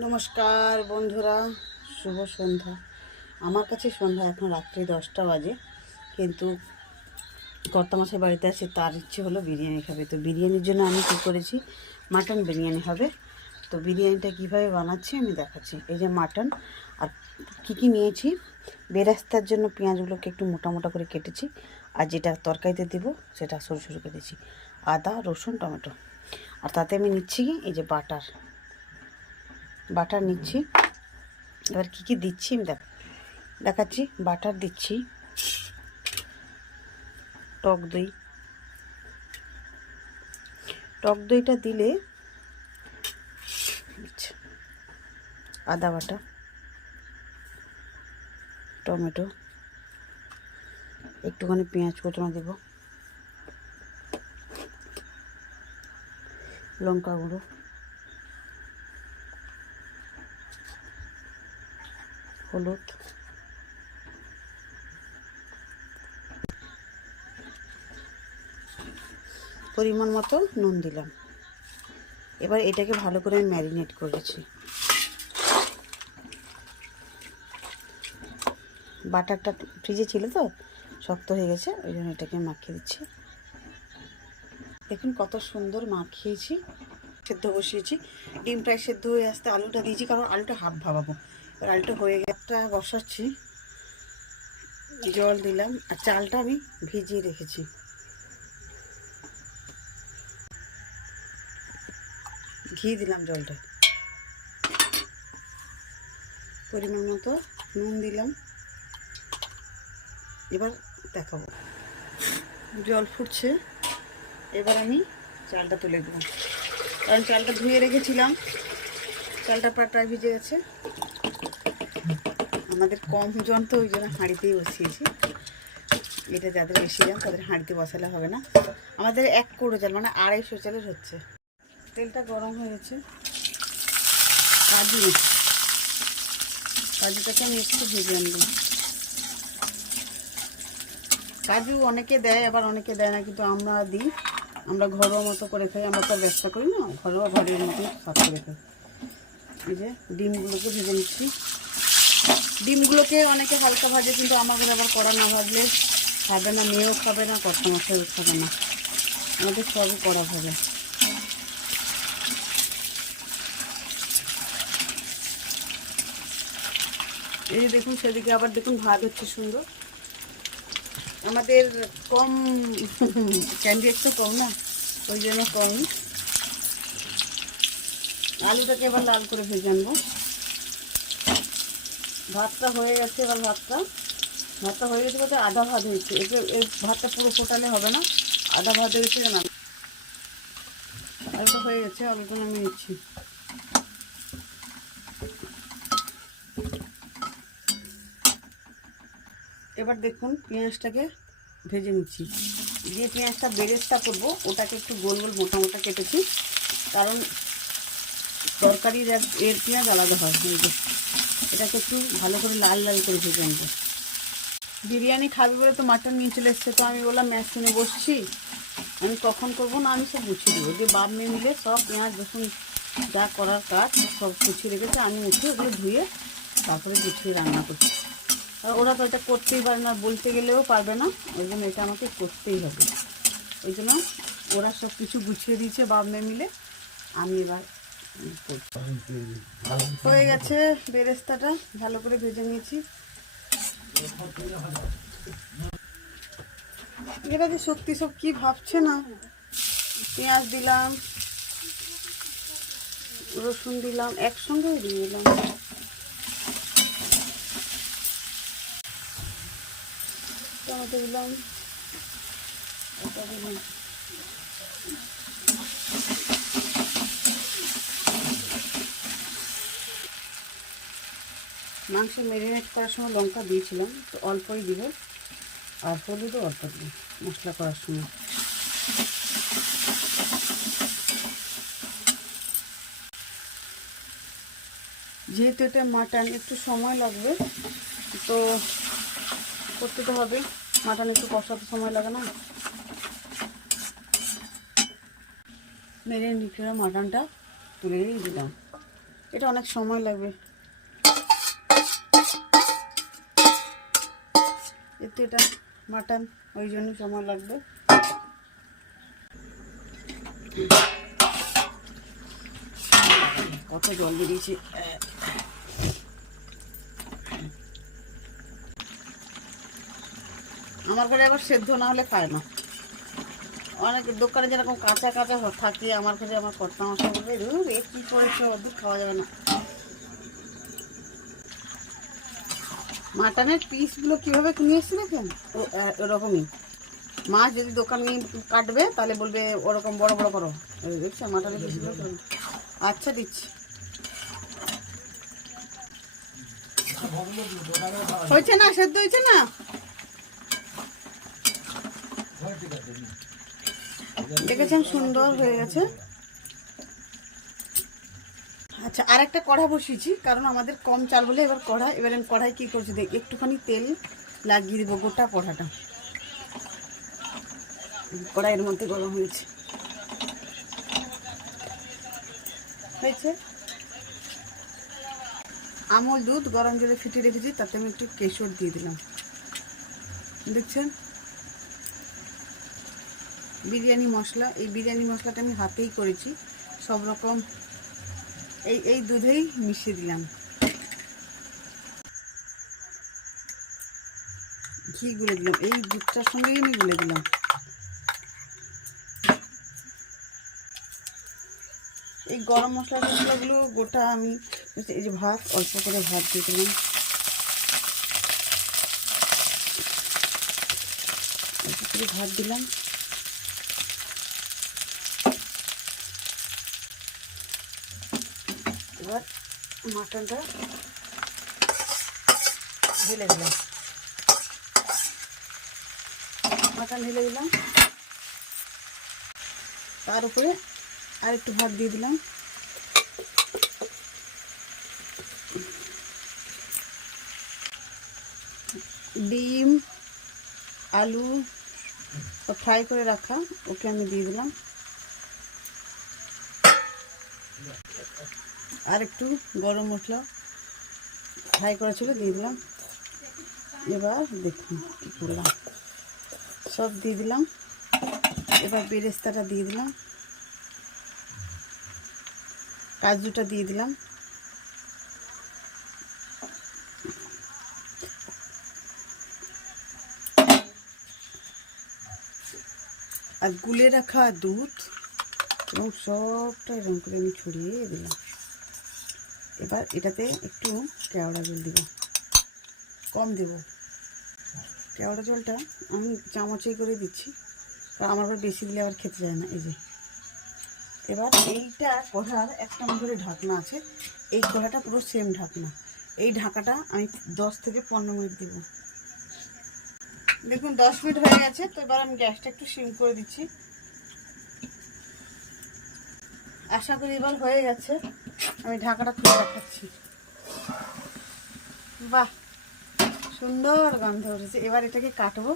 নমস্কার বন্ধুরা, শুভ সন্ধ্যা। আমার কাছে সন্ধ্যা, এখন রাত্রি দশটা বাজে, কিন্তু কর্তামশাই বাড়িতে আছে, তার ইচ্ছে হলো বিরিয়ানি খাবে। তো বিরিয়ানির জন্য আমি কী করেছি? মাটন বিরিয়ানি হবে। তো বিরিয়ানিটা কীভাবে বানাচ্ছি আমি দেখাচ্ছি। এই যে মাটন, আর কী কী নিয়েছি? বেরাস্তার জন্য পেঁয়াজগুলোকে একটু মোটা মোটা করে কেটেছি, আর যেটা তরকারিতে দিব, সেটা সরু সরু কেটেছি। আদা, রসুন, টমেটো। আর তাতে আমি নিচ্ছি কি এই যে বাটার। বাটার নিচ্ছি। এবার কী কী দিচ্ছি দেখ দেখাচ্ছি বাটার দিচ্ছি। টক দই। টক দইটা দিলে আচ্ছা, আদা বাটা টমেটো একটুখানি পেঁয়াজ কুচনো দেব লঙ্কা গুঁড়ো। হলুদ। পরিমাণ মতো নুন দিলাম। এবার এটাকে ভালো করে আমি ম্যারিনেট করেছি। বাটারটা ফ্রিজে ছিল তো, শক্ত হয়ে গেছে, ওই জন্য এটাকে মাখিয়ে দিচ্ছি। দেখুন কত সুন্দর মাখিয়েছি, সেদ্ধ বসিয়েছি। ডিম প্রায় সেদ্ধ হয়ে আসতে আলুটা দিয়েছি, কারণ আলুটা হাফ ভাবাবো। আলুটা হয়ে একটা বসাচ্ছি, জল দিলাম, আর চালটা আমি ভিজিয়ে রেখেছি। ঘি দিলাম জলটা। পরিমাণ মতো নুন দিলাম। এবার দেখাবো। জল ফুটছে। এবার আমি চালটা তুলে দেবো। কারণ চালটা ধুয়ে রেখেছিলাম। চালটা পাটায় ভিজে গেছে। আমাদের কম জন তো ওই জন্য হাঁড়িতেই বসিয়েছি। এটা যাদের বেশি জন, তাদের হাঁড়িতে বসালে হবে না। আমাদের এক কোড়ো চাল মানে আড়াইশো চালের হচ্ছে। তেলটা গরম হয়ে গেছে। কাজু কাজুটাকে আমি একটু ভেজে আনব। কাজু অনেকে দেয়, আবার অনেকে দেয় না, কিন্তু আমরা দিই। আমরা ঘরোয়া মতো করে খাই, আমরা তো ব্যবসা করি না। ঘরোয়া বাড়ির মতো সব করে খাই। এই যে ডিমগুলোকে ভেজে নিচ্ছি। ডিমগুলোকে অনেকে হালকা ভাজে, কিন্তু আমার ঘরে আবার কড়া না ভাজলে খাবে না, মেয়েও খাবে না কষ্ট মশাইও খাবে না। আমাদের সবই কড়া ভাজা। এই দেখুন, সেদিকে আবার দেখুন, ভাত হচ্ছে সুন্দর। আমাদের কম, ক্যান্ডি একটু কম না, ওই জন্য কম। আলুটাকে এবার লাল করে ভেজে আনব। ভাতটা হয়ে গেছে, এবার ভাতটা। ভাতটা হয়ে গেছে বলতে আধা ভাত হয়েছে। এতে এই ভাতটা পুরো ফোটালে হবে না। আধা ভাত হয়েছে না আলুটা হয়ে গেছে, আলুটা আমি নিচ্ছি। এবার দেখুন পেঁয়াজটাকে ভেজে নিচ্ছি। যে পেঁয়াজটা বেরেস্তা করব, ওটাকে একটু গোল গোল মোটা মোটা কেটেছি। কারণ তরকারির এর পেঁয়াজ আলাদা হয়। এটাকে একটু ভালো করে লাল লাল করে ভেজে আনব বিরিয়ানি খাবি বলে তো মাটন নিয়ে চলে এসছে, তো আমি বললাম মেশিনে বসছি। আমি কখন করব না, আমি সব গুছিয়ে দেবো। যে বাপ মেয়ে মিলে সব পেঁয়াজ, রসুন, যা করার কাজ সব গুছিয়ে রেখেছে। আমি উঠে ওগুলো ধুয়ে তারপরে গুছিয়ে রান্না করছি। ওরা তো এটা করতেই পারে না, বলতে গেলেও পারবে না। ওই জন্য এটা আমাকে করতেই হবে। ওই জন্য ওরা সব কিছু গুছিয়ে দিয়েছে বাপ মেয়ে মিলে। আমি এবার। হয়ে গেছে বেরেস্তাটা, ভালো করে ভেজে নিয়েছি। এরা যে সত্যি সব কি ভাবছে না? পেঁয়াজ দিলাম, রসুন দিলাম একসঙ্গেই দিয়ে দিলাম। টমেটো দিলাম দিলাম। মাংস ম্যারিনেট করার সময় লঙ্কা দিয়েছিলাম, তো অল্পই দিব। আর হলুদও অল্প দিব মশলা করার সময়। যেহেতু এটা মাটন, একটু সময় লাগবে, তো করতে তো হবে। মাটন একটু কষাতে সময় লাগে না। মেরে নিচে মাটনটা তুলে দিলাম। এটা অনেক সময় লাগবে। এতে এটা মাটন ওই জন্য সময় লাগবে। কত জল বেরিয়েছে। আমার ঘরে আবার সেদ্ধ না হলে খায় না। অনেক দোকানে যেরকম কাঁচা কাঁচা থাকে আমার কাছে আমার কর্তা মশা বলবে "ধুর, এ কি করেছ? ওদের খাওয়া যাবে না। মাটনের পিসগুলো কীভাবে নিয়ে এসছে দেখেন? ও, এ- এরকমই। মাছ যদি দোকানে কাটবে, তাহলে বলবে ওরকম বড় বড় করো। দেখছ, মাটনের পিসগুলো? আচ্ছা দিচ্ছি। হয়েছে না? সেদ্ধ হয়েছে না? দেখেছেন, সুন্দর হয়ে গেছে। আচ্ছা আর একটা কড়া বসিয়েছি, কারণ আমাদের কম চাল বলে এবার কড়া, এবার আমি কড়াই কী করছি দেখ, একটুখানি তেল লাগিয়ে দেবো গোটা কড়াটা। কড়াইয়ের মধ্যে গরম হয়েছে। হয়েছে? আমল দুধ, গরম জলে ফিটিয়ে রেখেছি, তাতে আমি একটু কেশর দিয়ে দিলাম। দেখছেন? বিরিয়ানি মশলা, এই বিরিয়ানি মশলাটা আমি হাতেই করেছি, সব রকম এই এই দুধেই মিশিয়ে দিলাম। ঘি গুলে দিলাম। এই দুধটার সঙ্গেই আমি গুলে দিলাম। এই গরম মশলা টশলাগুলো গোটা আমি এই যে ভাত, অল্প করে ভাত দিয়ে দিলাম। করে ভাত দিলাম। এবার মাটনটা ঢেলে দিলাম। মাটন ঢেলে দিলাম। তার উপরে আর একটু ভাত দিয়ে দিলাম। ডিম, আলু ফ্রাই করে রাখা, ওকে আমি দিয়ে দিলাম। আর একটু গরম মশলা ফ্রাই করা ছিল দিয়ে দিলাম। এবার দেখুন কী করলাম। সব দিয়ে দিলাম। এবার বেরেস্তাটা দিয়ে দিলাম। কাজুটা দিয়ে দিলাম। আর গুলে রাখা দুধ এবং সবটা এরকম করে আমি ছড়িয়ে দিলাম। এবার এটাতে একটু কেওড়া জল দিব। কম দেব। কেওড়া জলটা আমি চামচেই করে দিচ্ছি। কারণ আমার আবার বেশি দিলে আবার খেতে যায় না, এই যে। এবার এইটা কড়ার একটা ঘরে ঢাকনা আছে। এই কড়াটা পুরো সেম ঢাকনা। এই ঢাকাটা আমি দশ থেকে পনেরো মিনিট দিব। দেখুন, দশ মিনিট হয়ে গেছে, তো এবার আমি গ্যাসটা একটু সিম করে দিচ্ছি। আশা করি এবার হয়ে গেছে। আমি ঢাকাটা খুলে দেখাচ্ছি। বাহ সুন্দর গন্ধ উঠেছে। এবার এটাকে কাটবো।